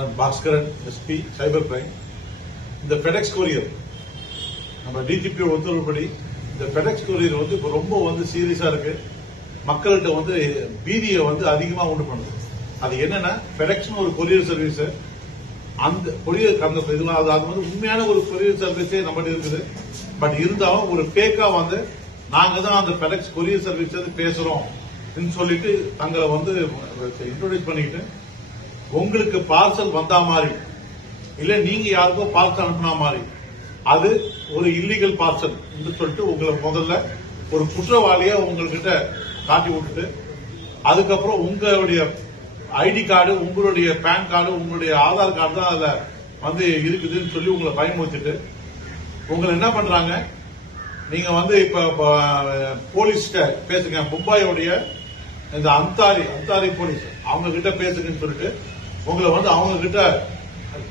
நான் Bhaskaran SP cyber crime. இந்த FedEx courier நம்ம டிஜிபி உத்தரவுப்படி இந்த ஃபெடெக்ஸ் கொரியர் வந்து இப்ப ரொம்ப சீரியஸா இருக்கு. மக்கள்கிட்ட பீதியை அதிகமா உண்டு பண்ணுது. அது என்னன்னா ஃபெடெக்ஸ்னு ஒரு கொரியர் சர்வீஸ், அந்த கொரியர் அது உண்மையான ஒரு கொரியர் சர்வீஸே நம்மகிட்ட இருக்குது. பட் இருந்தாலும் ஒரு பேக்கா நாங்க தான் அந்த ஃபெடெக்ஸ் கொரியர் சர்வீஸ் பேசுறோம் சொல்லிட்டு தங்களை இன்ட்ரோடியூஸ் பண்ணிக்கிட்டு உங்களுக்கு பார்சல் வந்தா மாதிரி இல்ல நீங்க யாருக்கோ பார்சல் அனுப்புனா மாதிரி அது ஒரு இல்லீகல் பார்சல் சொல்லிட்டு உங்களை முதல்ல ஒரு குற்றவாளியா உங்ககிட்ட காட்டி விட்டுட்டு அதுக்கப்புறம் உங்களுடைய ஐடி கார்டு, உங்களுடைய பேன் கார்டு, உங்களுடைய ஆதார் கார்டு தான் அதுல இருக்குதுன்னு சொல்லி உங்களை பயமுறுத்திட்டு உங்களை என்ன பண்றாங்க, நீங்க இப்ப போலீஸ்கிட்ட பேசுங்க, மும்பாயோடைய இந்த அந்தாரி போலீஸ் அவங்க கிட்ட பேசுங்கன்னு சொல்லிட்டு உங்களை அவங்க கிட்ட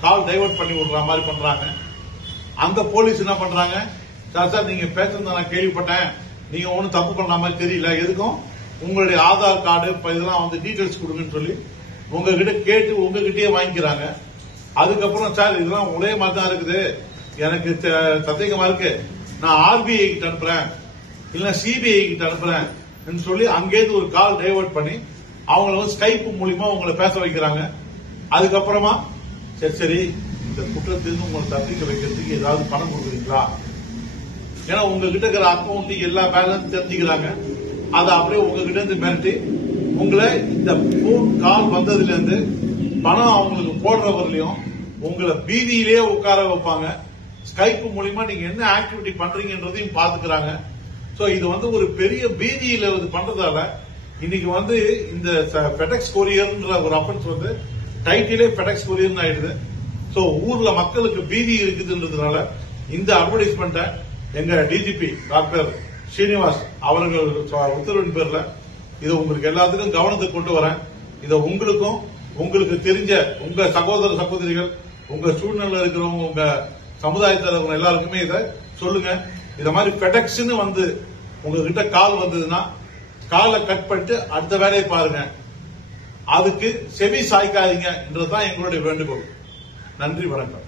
கால் டைவர்ட் பண்ணி விடுற மாதிரி பண்றாங்க. அந்த போலீஸ் என்ன பண்றாங்க, சார் நீங்க பேசுறத நான் கேள்விப்பட்டேன், நீங்க ஒன்னும் தப்பு பண்ற மாதிரி தெரியல, எதுக்கும் உங்களுடைய ஆதார் கார்டு இதெல்லாம் டீடைல்ஸ் கொடுங்கன்னு சொல்லி உங்ககிட்ட கேட்டு உங்ககிட்டயே வாங்கிக்கிறாங்க. அதுக்கப்புறம் சார் இதெல்லாம் ஒரே மாதிரி தான் இருக்குது, எனக்கு சந்தேகமா இருக்கு, நான் ஆர்பிஐ கிட்ட அனுப்புறேன் இல்ல சிபிஐ கிட்ட அனுப்புறேன் சொல்லி அங்கேயிருந்து ஒரு கால் டைவர்ட் பண்ணி அவங்கள ஸ்கைப் மூலியமா உங்களை பேச வைக்கிறாங்க. அதுக்கப்புறமா சரி இந்த குற்றத்திலிருந்து உங்களை தப்பிக்க வைக்கிறதுக்கு ஏதாவது பணம் கொடுக்குறீங்களா, ஏன்னா உங்ககிட்ட இருக்கிற அக்கௌண்ட் எல்லா பேலன்ஸ் தெரிஞ்சுக்கிறாங்க. அதை அப்படியே உங்ககிட்ட இருந்து மிரட்டி உங்களை இந்த போன் கால் வந்ததுல இருந்து பணம் அவங்களுக்கு போடுறவர்களையும் உங்களை பீதியிலேயே உட்கார வைப்பாங்க. ஸ்கைப் மூலியமா நீங்க என்ன ஆக்டிவிட்டி பண்றீங்கன்றதையும் பாத்துக்கிறாங்க. சோ இது ஒரு பெரிய பீதியில பண்றதால இன்னைக்கு இந்த ஃபெடெக்ஸ் கொரியர்ன்ற ஒரு அஃபென்ஸ் டைட்டிலே ஃபெடெக்ஸ் கொரியர் ஆயிடுது. சோ ஊர்ல மக்களுக்கு பீதி இருக்குதுன்றதுனால இந்த அட்வர்டைஸ்மெண்ட்டை எங்க டிஜிபி டாக்டர் ஸ்ரீனிவாஸ் அவர்கள் உத்தரவின் பேர்ல இதை உங்களுக்கு எல்லாத்துக்கும் கவனத்துக்கு கொண்டு வரேன். இதை உங்களுக்கும் உங்களுக்கு தெரிஞ்ச உங்க சகோதர சகோதரிகள், உங்க சூழ்நிலை இருக்கிறவங்க, உங்க சமுதாயத்தில் எல்லாருக்குமே இதை சொல்லுங்க. இத மாதிரி ஃபெடெக்ஸ்னு உங்ககிட்ட கால் வந்ததுன்னா காலை கட் பண்ணிட்டு அடுத்த வேலையை பாருங்க. அதுக்கு செவி சாய்க்காதீங்க என்றதுதான் எங்களுடைய வேண்டுகோள். நன்றி, வணக்கம்.